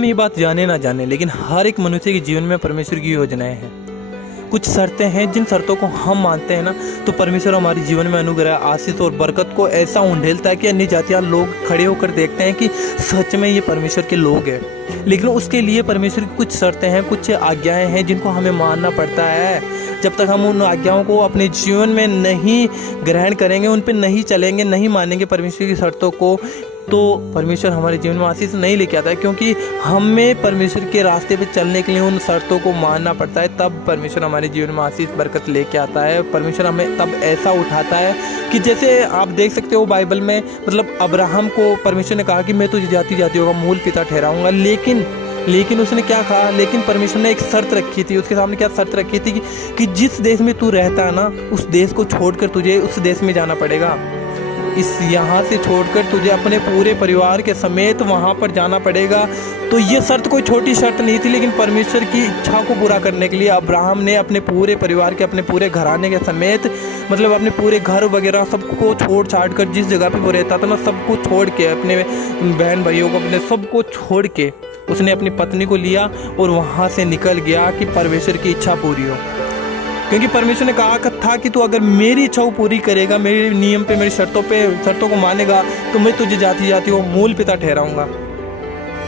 हम ये बात जाने ना जाने, लेकिन हर एक मनुष्य के जीवन में परमेश्वर की योजनाएं हैं। कुछ शर्तें हैं, जिन शर्तों को हम मानते हैं ना, तो परमेश्वर हमारे जीवन में अनुग्रह, आशीष और बरकत को ऐसा उंडेलता है कि अन्य जातियाँ लोग खड़े होकर देखते हैं कि सच में ये परमेश्वर के लोग हैं। लेकिन उसके लिए परमेश्वर की कुछ शर्तें हैं, कुछ आज्ञाएं हैं जिनको हमें मानना पड़ता है। जब तक हम उन आज्ञाओं को अपने जीवन में नहीं ग्रहण करेंगे, उन पर नहीं चलेंगे, नहीं मानेंगे परमेश्वर की शर्तों को, तो परमेश्वर हमारे जीवन में आशीष नहीं लेके आता है। क्योंकि हमें परमेश्वर के रास्ते पे चलने के लिए उन शर्तों को मानना पड़ता है, तब परमेश्वर हमारे जीवन में आशीष बरकत लेके आता है। परमेश्वर हमें तब ऐसा उठाता है कि जैसे आप देख सकते हो बाइबल में, मतलब अब्राहम को परमेश्वर ने कहा कि मैं तुझे जाति जातियों का मूल पिता ठहराऊंगा, लेकिन उसने क्या कहा, लेकिन परमेश्वर ने एक शर्त रखी थी, उसके सामने क्या शर्त रखी थी कि जिस देश में तू रहता है ना, उस देश को छोड़कर तुझे उस देश में जाना पड़ेगा। यहाँ से छोड़कर तुझे अपने पूरे परिवार के समेत वहाँ पर जाना पड़ेगा। तो ये शर्त कोई छोटी शर्त नहीं थी, लेकिन परमेश्वर की इच्छा को पूरा करने के लिए अब्राहम ने अपने पूरे परिवार के, अपने पूरे घराने के समेत, मतलब अपने पूरे घर वगैरह सबको छोड़ छाड़ कर, जिस जगह पे वो रहता था ना, सबको छोड़ के, अपने बहन भाइयों को, अपने सबको छोड़ के उसने अपनी पत्नी को लिया और वहाँ से निकल गया कि परमेश्वर की इच्छा पूरी हो। क्योंकि परमेश्वर ने कहा था कि तू अगर मेरी इच्छा को पूरी करेगा, मेरे नियम पे, मेरी शर्तों को मानेगा, तो मैं तुझे जाति जातियों मूल पिता ठहराऊंगा।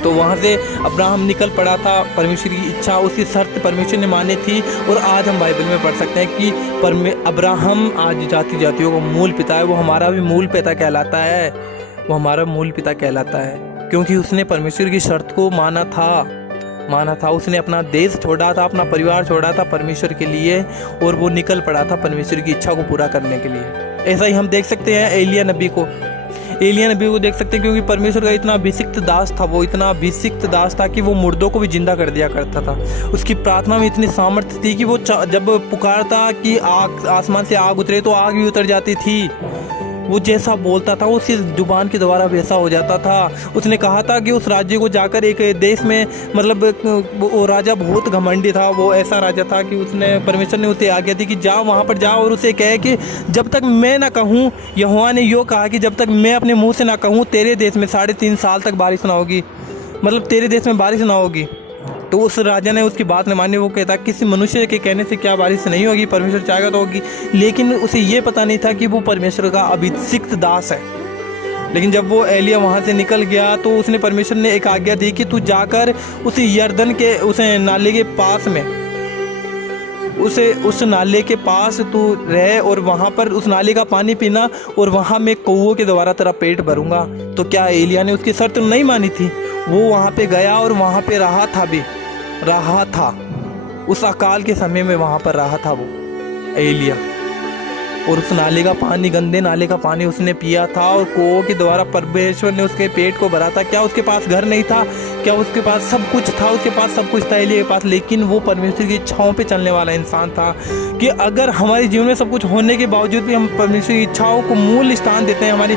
तो वहाँ से अब्राहम निकल पड़ा था। परमेश्वर की इच्छा, उसकी शर्त परमेश्वर ने मानी थी। और आज हम बाइबल में पढ़ सकते हैं कि अब्राहम आज जाति जातियों का मूल पिता है। वो हमारा भी मूल पिता कहलाता है, वो हमारा मूल पिता कहलाता है, क्योंकि उसने परमेश्वर की शर्त को माना था। उसने अपना देश छोड़ा था, अपना परिवार छोड़ा था परमेश्वर के लिए, और वो निकल पड़ा था परमेश्वर की इच्छा को पूरा करने के लिए। ऐसा ही हम देख सकते हैं एलिया नबी को देख सकते हैं, क्योंकि परमेश्वर का इतना अभिषिक्त दास था, वो इतना अभिषिक्त दास था कि वो मुर्दों को भी जिंदा कर दिया करता था। उसकी प्रार्थना में इतनी सामर्थ्य थी कि वो जब पुकारता कि आसमान से आग उतरे, तो आग भी उतर जाती थी। वो जैसा बोलता था, उसकी जुबान के द्वारा वैसा हो जाता था। उसने कहा था कि उस राज्य को जाकर, एक देश में, मतलब वो राजा बहुत घमंडी था, वो ऐसा राजा था कि परमेश्वर ने उसे आज्ञा दी कि जाओ, वहाँ पर जाओ और उसे कहे कि जब तक मैं ना कहूँ, यहोवा ने यो कहा कि जब तक मैं अपने मुँह से ना कहूँ, तेरे देश में 3.5 साल तक बारिश ना होगी, मतलब तेरे देश में बारिश ना होगी। तो उस राजा ने उसकी बात नहीं मानी। वो कहता किसी मनुष्य के कहने से क्या बारिश नहीं होगी, परमेश्वर चाहेगा तो होगी। लेकिन उसे ये पता नहीं था कि वो परमेश्वर का अभिषिक्त दास है। लेकिन जब वो एलिया वहाँ से निकल गया, तो उसने, परमेश्वर ने एक आज्ञा दी कि तू जाकर उसी यरदन के उस नाले के पास में, उस नाले के पास तू रह, और वहाँ पर उस नाले का पानी पीना, और वहाँ मैं कौवों के द्वारा तेरा पेट भरूंगा। तो क्या एलिया ने उसकी शर्त नहीं मानी थी? वो वहाँ पे गया और वहाँ पे रहा था। उस अकाल के समय में वहाँ पर रहा था वो एलिया, और उस नाले का पानी, गंदे नाले का पानी उसने पिया था, और कौवों के द्वारा परमेश्वर ने उसके पेट को भरा था। क्या उसके पास घर नहीं था? क्या उसके पास सब कुछ था? उसके पास सब कुछ था एलिया के पास, लेकिन वो परमेश्वर की इच्छाओं पे चलने वाला इंसान था। कि अगर हमारे जीवन में सब कुछ होने के बावजूद भी हम परमेश्वर की इच्छाओं को मूल स्थान देते हैं हमारे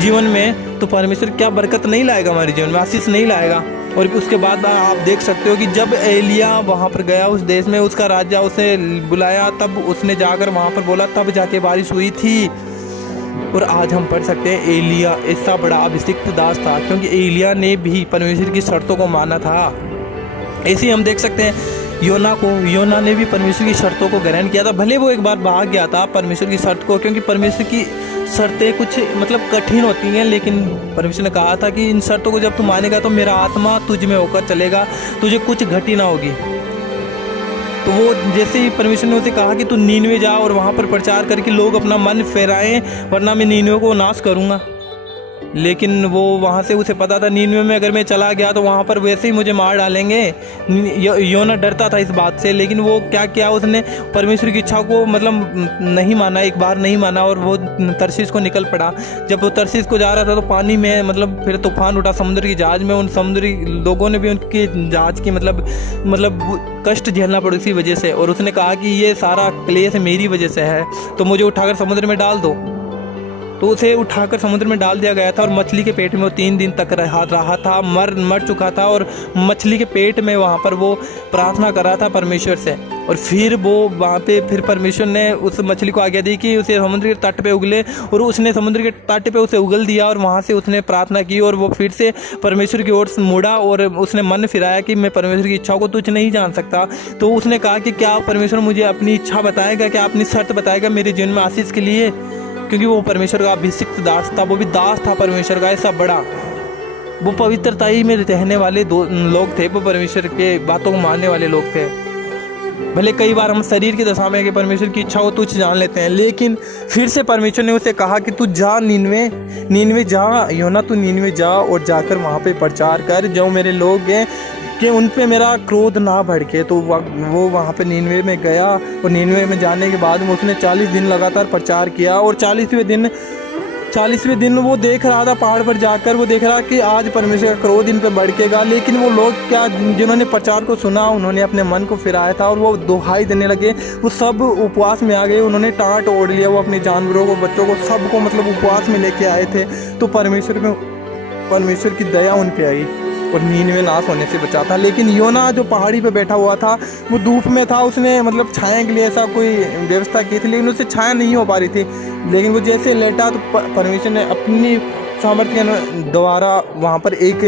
जीवन में, तो परमेश्वर क्या बरकत नहीं लाएगा हमारे जीवन में, आशीष नहीं लाएगा। और उसके बाद आप देख सकते हो कि जब एलिया वहाँ पर गया उस देश में, उसका राजा उसे बुलाया, तब उसने जाकर वहाँ पर बोला, तब जाके बारिश हुई थी। और आज हम पढ़ सकते हैं एलिया ऐसा बड़ा अभिषिक्त दास था, क्योंकि एलिया ने भी परमेश्वर की शर्तों को माना था। ऐसे ही हम देख सकते हैं योना ने भी परमेश्वर की शर्तों को ग्रहण किया था। भले वो एक बार भाग गया था परमेश्वर की शर्त को, क्योंकि परमेश्वर की शर्तें कुछ मतलब कठिन होती हैं, लेकिन परमेश्वर ने कहा था कि इन शर्तों को जब तू मानेगा तो मेरा आत्मा तुझ में होकर चलेगा, तुझे कुछ घटी ना होगी। तो वो जैसे ही परमेश्वर ने उसे कहा कि तू नीनवे जा और वहाँ पर प्रचार करके लोग अपना मन फेराएं, वरना मैं नीनवे को नाश करूँगा। लेकिन वो वहाँ से, उसे पता था नीनवे में अगर मैं चला गया तो वहाँ पर वैसे ही मुझे मार डालेंगे। योना डरता था इस बात से, लेकिन वो क्या किया, उसने परमेश्वर की इच्छा को मतलब नहीं माना, एक बार नहीं माना, और वो तरसीस को निकल पड़ा। जब वो तरसीस को जा रहा था तो पानी में मतलब फिर तूफान उठा समुद्र की जहाज में। उन समुद्री लोगों ने भी उनकी जहाज की मतलब कष्ट झेलना पड़ा इसी वजह से। और उसने कहा कि ये सारा क्लेश मेरी वजह से है, तो मुझे उठाकर समुद्र में डाल दो। तो तो उसे उठाकर समुद्र में डाल दिया गया था और मछली के पेट में वो 3 दिन तक रहा था, मर चुका था और मछली के पेट में वहाँ पर वो प्रार्थना कर रहा था परमेश्वर से। और फिर वो वहाँ पे फिर परमेश्वर ने उस मछली को आज्ञा दी कि उसे समुद्र के तट पे उगले, और उसने समुद्र के तट पे उसे उगल दिया और वहाँ से उसने प्रार्थना की और वो फिर से परमेश्वर की ओर मुड़ा और उसने मन फिराया कि मैं परमेश्वर की इच्छाओं को तुझ नहीं जान सकता। तो उसने कहा कि क्या परमेश्वर मुझे अपनी इच्छा बताएगा, क्या अपनी शर्त बताएगा मेरे जीवन में आशीष के लिए, क्योंकि वो परमेश्वर का अभिषिक्त दास था, वो भी दास था परमेश्वर का ऐसा बड़ा। वो पवित्रताई में रहने वाले लोग थे, वो परमेश्वर के बातों को मानने वाले लोग थे। भले कई बार हम शरीर की दशा में कि परमेश्वर की इच्छा को तुझ जान लेते हैं, लेकिन फिर से परमेश्वर ने उसे कहा कि तू जा नीनवे जा, योना तू नीनवे जा और जाकर वहाँ पे प्रचार कर, जो मेरे लोग हैं कि उन पे मेरा क्रोध ना भड़के। तो वो वहाँ पे नीनवे में गया और नीनवे में जाने के बाद उसने 40 दिन लगातार प्रचार किया और 40वें दिन वो देख रहा था, पहाड़ पर जाकर वो देख रहा कि आज परमेश्वर का क्रोध इन पे भड़केगा। लेकिन वो लोग क्या, जिन्होंने प्रचार को सुना, उन्होंने अपने मन को फिराया था और वो दुहाई देने लगे, वो सब उपवास में आ गए, उन्होंने टाँट ओढ़ लिया, वो अपने जानवरों को, बच्चों को, सबको मतलब उपवास में लेके आए थे। तो परमेश्वर की दया उन पे आई और नीनवे नाश होने से बचा था। लेकिन योना जो पहाड़ी पे बैठा हुआ था वो धूप में था, उसने मतलब छाया के लिए ऐसा कोई व्यवस्था की थी, लेकिन उससे छाया नहीं हो पा रही थी। लेकिन वो जैसे लेटा तो परमेश्वर ने अपनी सामर्थ्य के द्वारा वहाँ पर एक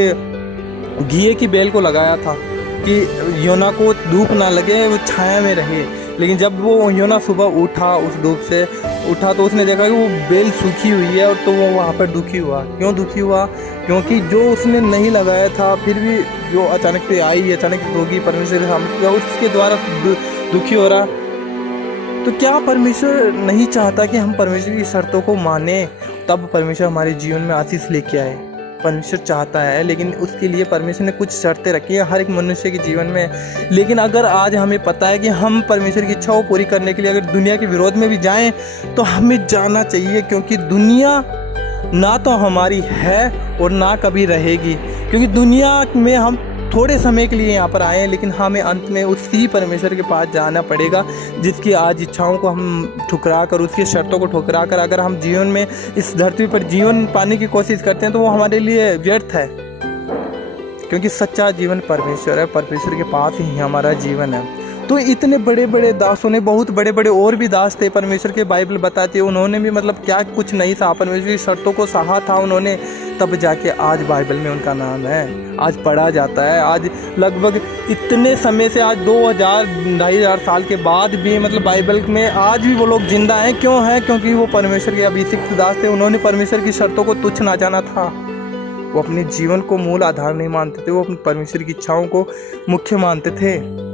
घिए की बेल को लगाया था कि योना को धूप ना लगे, वो छाया में रहे। लेकिन जब वो योना सुबह उठा, उस धूप से उठा, तो उसने देखा कि वो बेल सूखी हुई है, और तो वो वहाँ पर दुखी हुआ। क्यों दुखी हुआ? क्योंकि जो उसने नहीं लगाया था, फिर भी जो अचानक से आई, अचानक होगी परमेश्वर के सामने, उसके द्वारा दुखी हो रहा। तो क्या परमेश्वर नहीं चाहता कि हम परमेश्वर की शर्तों को माने, तब परमेश्वर हमारे जीवन में आशीष लेके आए? परमेश्वर चाहता है, लेकिन उसके लिए परमेश्वर ने कुछ शर्तें रखी है हर एक मनुष्य के जीवन में। लेकिन अगर आज हमें पता है कि हम परमेश्वर की इच्छा को पूरी करने के लिए अगर दुनिया के विरोध में भी जाएं, तो हमें जाना चाहिए, क्योंकि दुनिया ना तो हमारी है और ना कभी रहेगी। क्योंकि दुनिया में हम थोड़े समय के लिए यहाँ पर आए हैं, लेकिन हमें अंत में उसी परमेश्वर के पास जाना पड़ेगा, जिसकी आज इच्छाओं को हम ठुकरा कर, उसकी शर्तों को ठुकरा कर अगर हम जीवन में इस धरती पर जीवन पाने की कोशिश करते हैं, तो वो हमारे लिए व्यर्थ है। क्योंकि सच्चा जीवन परमेश्वर है, परमेश्वर के पास ही हमारा जीवन है। तो इतने बड़े बड़े दासों ने, बहुत बड़े बड़े और भी दास थे परमेश्वर के, बाइबल बताती है, उन्होंने भी मतलब क्या कुछ नहीं सहा, परमेश्वर की शर्तों को सहा था उन्होंने, तब जाके आज बाइबल में उनका नाम है, आज पढ़ा जाता है। आज लगभग इतने समय से, आज 2000-2500 साल के बाद भी मतलब बाइबल में आज भी वो लोग जिंदा हैं। क्यों हैं? क्योंकि वो परमेश्वर के अभिषिक्त दास थे, उन्होंने परमेश्वर की शर्तों को तुच्छ ना जाना था। वो अपने जीवन को मूल आधार नहीं मानते थे, वो अपनी परमेश्वर की इच्छाओं को मुख्य मानते थे।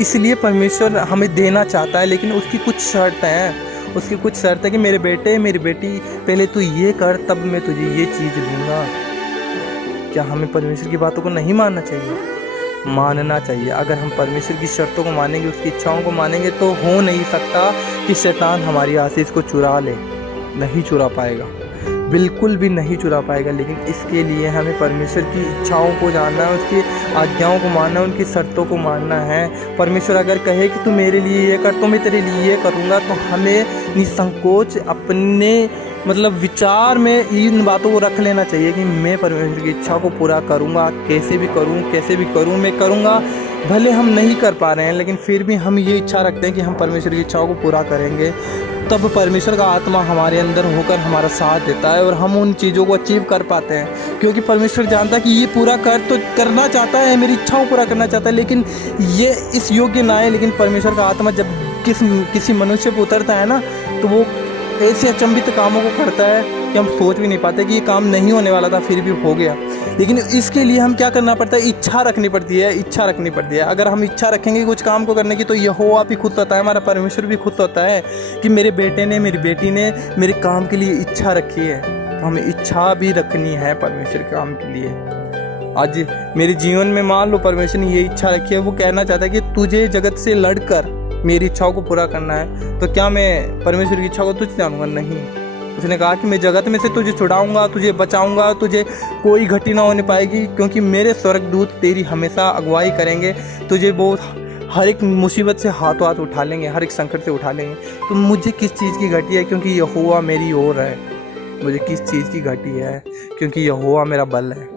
इसलिए परमेश्वर हमें देना चाहता है, लेकिन उसकी कुछ शर्त हैं। उसकी कुछ शर्त है कि मेरे बेटे, मेरी बेटी, पहले तू ये कर, तब मैं तुझे ये चीज़ दूंगा। क्या हमें परमेश्वर की बातों को नहीं मानना चाहिए? मानना चाहिए। अगर हम परमेश्वर की शर्तों को मानेंगे, उसकी इच्छाओं को मानेंगे, तो हो नहीं सकता कि शैतान हमारी आशीष को चुरा ले। नहीं चुरा पाएगा, बिल्कुल भी नहीं चुरा पाएगा। लेकिन इसके लिए हमें परमेश्वर की इच्छाओं को जानना है, उसकी आज्ञाओं को मानना है, उनकी शर्तों को मानना है। परमेश्वर अगर कहे कि तू मेरे लिए ये कर, तो मैं तेरे लिए ये करूँगा, तो हमें निसंकोच अपने मतलब विचार में इन बातों को रख लेना चाहिए कि मैं परमेश्वर की इच्छा को पूरा करूँगा, कैसे भी करूँ मैं करूँगा। भले हम नहीं कर पा रहे हैं, लेकिन फिर भी हम ये इच्छा रखते हैं कि हम परमेश्वर की इच्छाओं को पूरा करेंगे। तब परमेश्वर का आत्मा हमारे अंदर होकर हमारा साथ देता है और हम उन चीज़ों को अचीव कर पाते हैं। क्योंकि परमेश्वर जानता है कि ये पूरा करना चाहता है, मेरी इच्छाओं पूरा करना चाहता है, लेकिन ये इस योग्य ना है। लेकिन परमेश्वर का आत्मा जब किसी मनुष्य पर उतरता है ना, तो वो ऐसे अचंभित कामों को करता है कि हम सोच भी नहीं पाते कि ये काम नहीं होने वाला था, फिर भी हो गया। लेकिन इसके लिए हम क्या करना पड़ता है? इच्छा रखनी पड़ती है। अगर हम इच्छा रखेंगे कुछ काम को करने की, तो यहोवा भी खुश होता है, हमारा परमेश्वर भी खुश होता है कि मेरे बेटे ने, मेरी बेटी ने मेरे काम के लिए इच्छा रखी है। तो हमें इच्छा भी रखनी है परमेश्वर के काम के लिए। आज मेरे जीवन में मान लो परमेश्वर ने ये इच्छा रखी है, वो कहना चाहता है कि तुझे जगत से लड़कर मेरी इच्छाओं को पूरा करना है। तो क्या मैं परमेश्वर की इच्छा को तुझ जानूंगा? नहीं। उसने कहा कि मैं जगत में से तुझे छुड़ाऊंगा, तुझे बचाऊंगा, तुझे कोई घटी ना होने पाएगी, क्योंकि मेरे स्वर्गदूत तेरी हमेशा अगुवाई करेंगे। तुझे वो हर एक मुसीबत से हाथों हाथ उठा लेंगे, हर एक संकट से उठा लेंगे। तो मुझे किस चीज़ की घटी है? क्योंकि यहोवा मेरी ओर है। मुझे किस चीज़ की घटी है? क्योंकि यहोवा मेरा बल है।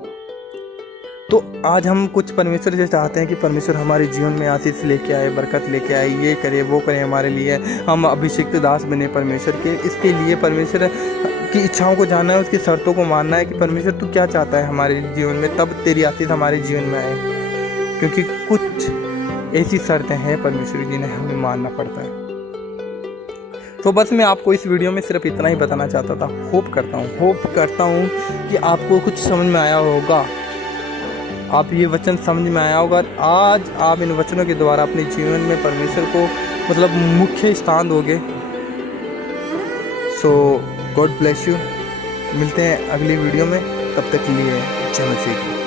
तो आज हम कुछ परमेश्वर से चाहते हैं कि परमेश्वर हमारे जीवन में आशीष लेके आए, बरकत लेके आए, ये करे वो करे हमारे लिए। हम अभिषिक्त दास बने परमेश्वर के। इसके लिए परमेश्वर की इच्छाओं को जानना है, उसकी शर्तों को मानना है कि परमेश्वर तू क्या चाहता है हमारे जीवन में, तब तेरी आशीष हमारे जीवन में आए। क्योंकि कुछ ऐसी शर्तें हैं परमेश्वर जिन्हें हमें मानना पड़ता है। तो बस मैं आपको इस वीडियो में सिर्फ इतना ही बताना चाहता था। होप करता हूँ कि आपको कुछ समझ में आया होगा, आप ये वचन समझ में आया होगा। आज आप इन वचनों के द्वारा अपने जीवन में परमेश्वर को मतलब मुख्य स्थान दोगे। सो गॉड ब्लेस यू। मिलते हैं अगली वीडियो में, तब तक के लिए जय मसीह की।